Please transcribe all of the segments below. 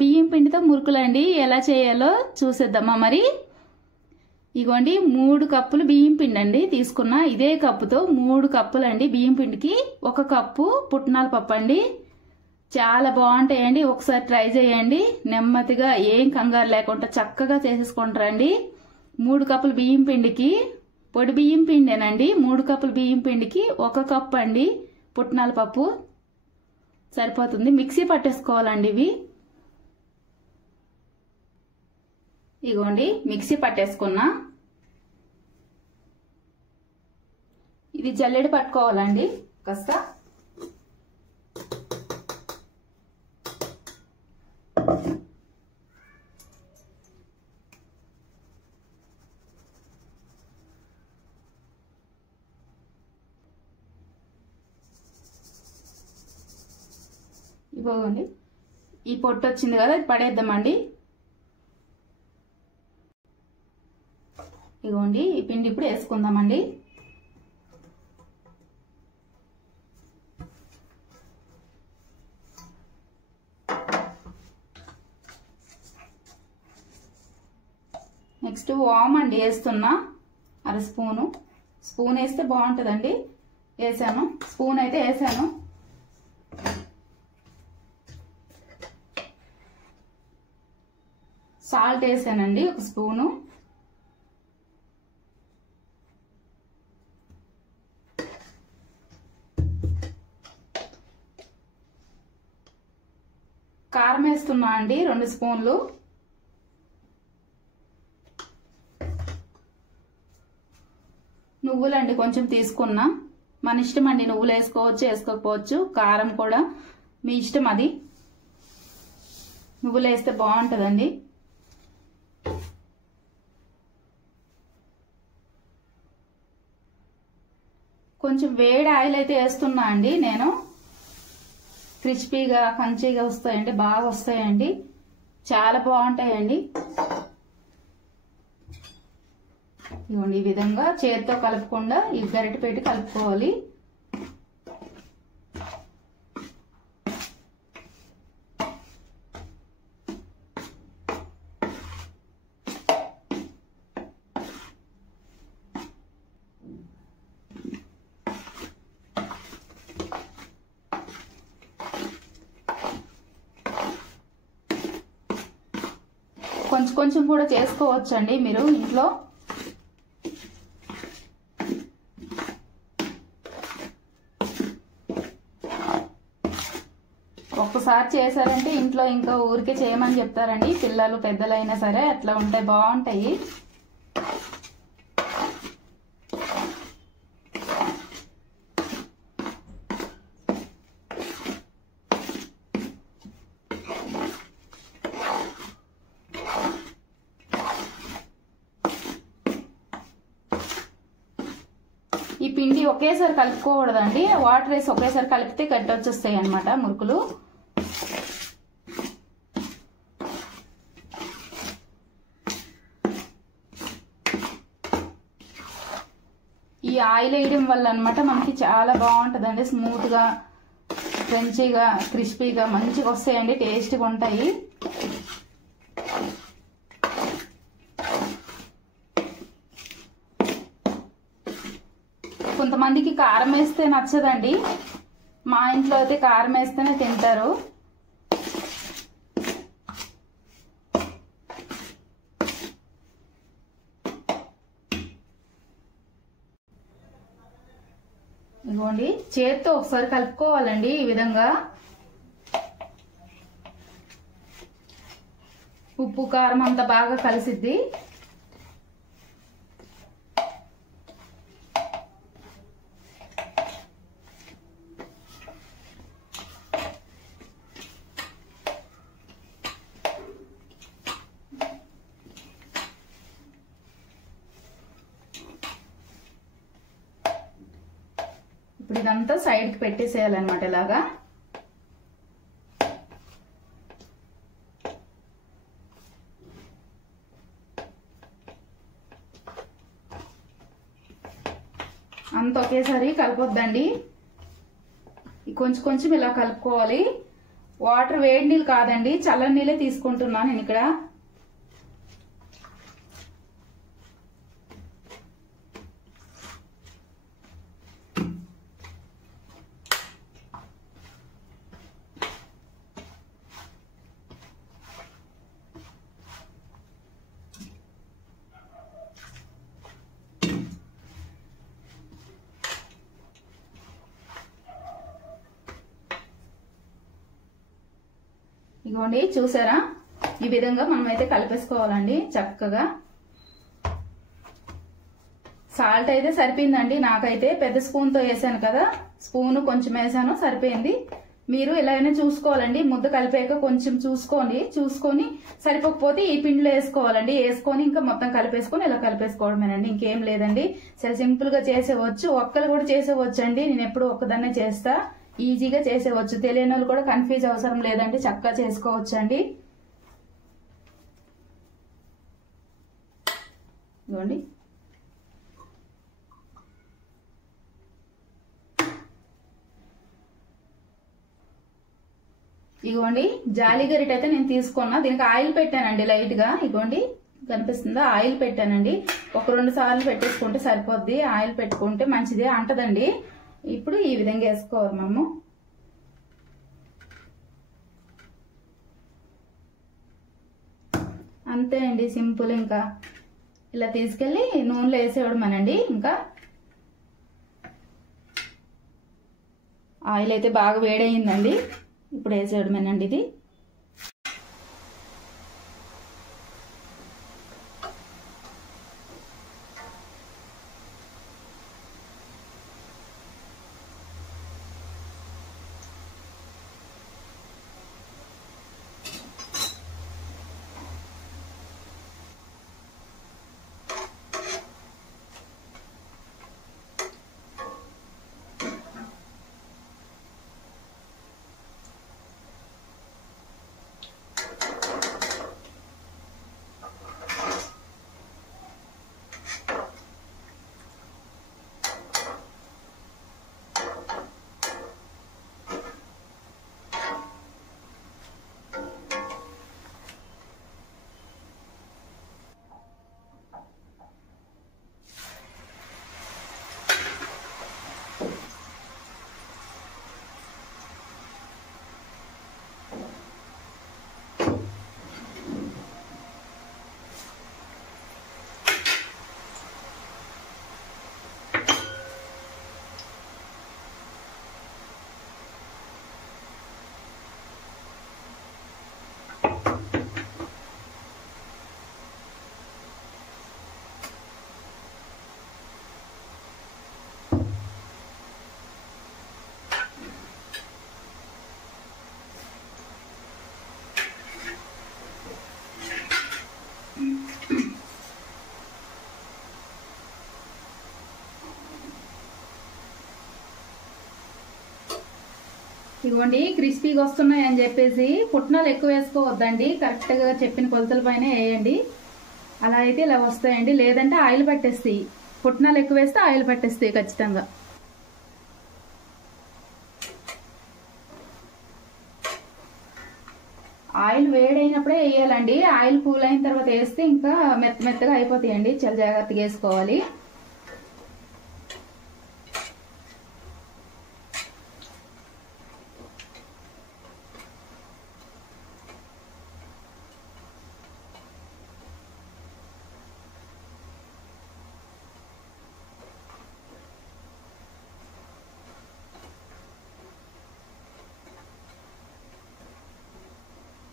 బియ్యం పిండితో మురుకులండి ఎలా చేయాలో చూసేద్దామా మరి. ఇగోండి 3 కప్పులు బియ్యం పిండి అండి తీసుకున్నా. ఇదే కప్పుతో 3 కప్పులు అండి బియ్యం పిండికి 1 కప్పు పుట్నాల పప్పు అండి. చాలా బాగుంటాయండి, ఒకసారి ట్రై చేయండి. నెమ్మదిగా ఏం కంగారు లేకుండా చక్కగా చేసేసుకుంటారండి. 3 కప్పులు బియ్యం పిండికి పొడి బియ్యం పిండేనండి. 3 కప్పులు బియ్యం పిండికి 1 కప్పు అండి పుట్నాల పప్పు సరిపోతుంది. మిక్సీ పట్టేసుకోవాలండి ఇవి. ఇగోండి మిక్సీ పట్టేసుకున్నా. ఇది జల్లెడ పట్టుకోవాలండి కాస్త. ఇవ్వండి ఈ పొట్టు వచ్చింది కదా, ఇది పడేద్దామండి. ఇగోండి ఈ పిండి ఇప్పుడు వేసుకుందామండి. నెక్స్ట్ వామ్ అండి వేస్తున్నా. 1/2 స్పూను. స్పూన్ వేస్తే బాగుంటుందండి. వేసాను, స్పూన్ అయితే వేసాను. సాల్ట్ వేసానండి 1 స్పూను. కారం వేస్తున్నా అండి 2 స్పూన్లు. నువ్వులండి కొంచెం తీసుకున్నా. మన ఇష్టం అండి, నువ్వులు వేసుకోవచ్చు వేసుకోకపోవచ్చు. కారం కూడా మీ ఇష్టం, అది నువ్వులు వేస్తే బాగుంటుందండి. కొంచెం వేడి ఆయిల్ అయితే వేస్తున్నా అండి నేను. క్రిస్పీగా కంచిగా వస్తాయండి, బాగా వస్తాయండి, చాలా బాగుంటాయండి. ఇవ్వండి ఈ విధంగా చేతితో కలుపుకుండా ఈ గరిటె పెట్టి కలుపుకోవాలి. కొంచెం కొంచెం కూడా చేసుకోవచ్చండి మీరు ఇంట్లో. ఒక్కసారి చేశారంటే ఇంట్లో ఇంకా ఊరికే చేయమని చెప్తారండి. పిల్లలు పెద్దలైనా సరే అట్లా ఉంటాయి, బాగుంటాయి. ఈ పిండి ఒకేసారి కలుపుకోకూడదండి. వాటర్ వేసి ఒకేసారి కలిపితే గట్టి వచ్చేస్తాయి అన్నమాట మురుకులు. ఈ ఆయిల్ వేయడం వల్ల అన్నమాట మనకి చాలా బాగుంటుందండి. స్మూత్ గా, క్రంచీగా, క్రిస్పీగా మంచిగా వస్తాయండి, టేస్ట్గా ఉంటాయి. కొంతమందికి కారం వేస్తే నచ్చదండి. మా ఇంట్లో అయితే కారం వేస్తేనే తింటారు. ఇదిగోండి చేత్తో ఒకసారి కలుపుకోవాలండి ఈ విధంగా. ఉప్పు కారం అంతా బాగా కలిసిద్ది. ఇప్పుడు ఇదంతా సైడ్ కి పెట్టేసేయాలన్నమాట ఇలాగా. అంత ఒకేసారి కలపొద్దండి, కొంచెం కొంచెం ఇలా కలుపుకోవాలి. వాటర్ వేడి నీళ్ళు కాదండి, చల్లని నీళ్ళే తీసుకుంటున్నాను నేను ఇక్కడ. ఇదిగోండి చూసారా, ఈ విధంగా మనమైతే కలిపేసుకోవాలండి చక్కగా. సాల్ట్ అయితే సరిపోయిందండి నాకైతే, పెద్ద స్పూన్తో వేసాను కదా, స్పూన్ కొంచెం వేసాను సరిపోయింది. మీరు ఇలాగనే చూసుకోవాలండి, ముద్ద కలిపాక కొంచెం చూసుకొని సరిపోకపోతే ఈ పిండిలో వేసుకోవాలండి. వేసుకొని ఇంకా మొత్తం కలిపేసుకొని ఇలా కలిపేసుకోవడమేనండి, ఇంకేం లేదండి. చాలా సింపుల్ గా చేసేవచ్చు, ఒక్కరు కూడా చేసేవచ్చు అండి. నేను ఎప్పుడు ఒక్కదాన్నే చేస్తా, ఈజీగా చేసేవచ్చు. తెలియని వాళ్ళు కూడా కన్ఫ్యూజ్ అవసరం లేదండి, చక్కగా చేసుకోవచ్చు అండి. ఇదిగోండి ఇదిగోండి జాలి గరిట అయితే నేను తీసుకున్నా, దీనికి ఆయిల్ పెట్టానండి లైట్ గా. ఇదిగోండి కనిపిస్తుందా, ఆయిల్ పెట్టానండి. 1-2 సార్లు పెట్టేసుకుంటే సరిపోద్ది, ఆయిల్ పెట్టుకుంటే మంచిది, అంటదండి. ఇప్పుడు ఈ విధంగా వేసుకోవాలి మనము. అంతే అండి, సింపుల్. ఇంకా ఇలా తీసుకెళ్లి నూనెలో వేసేయడమేనండి. ఇంకా ఆయిల్ అయితే బాగా వేడయిందండి, ఇప్పుడు వేసేయడమేనండి ఇది. ఇవ్వండి క్రిస్పీగా వస్తున్నాయి అని చెప్పేసి పుట్నాలు ఎక్కువ వేసుకోవద్దండి, కరెక్ట్ గా చెప్పిన కొలతల పైన వేయండి. అలా అయితే ఇలా వస్తాయండి, లేదంటే ఆయిల్ పట్టేస్తాయి. పుట్నాలు ఎక్కువ వేస్తే ఆయిల్ పట్టేస్తాయి ఖచ్చితంగా. ఆయిల్ వేడైనప్పుడే వేయాలండి, ఆయిల్ కూల్ అయిన తర్వాత వేస్తే ఇంకా మెత్తగా అయిపోతాయండి, చాలా జాగ్రత్తగా వేసుకోవాలి.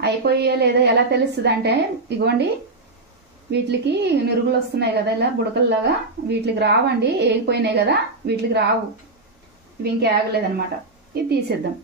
అయిపోయా లేదా ఎలా తెలుస్తుంది అంటే, ఇగోండి వీటికి నురుగులు వస్తున్నాయి కదా ఇలా బుడకల్లాగా, వీటికి రావండి, ఏగిపోయినాయి కదా వీటికి రావు, ఇవి ఇంకా ఆగలేదన్నమాట. ఇది తీసేద్దాం.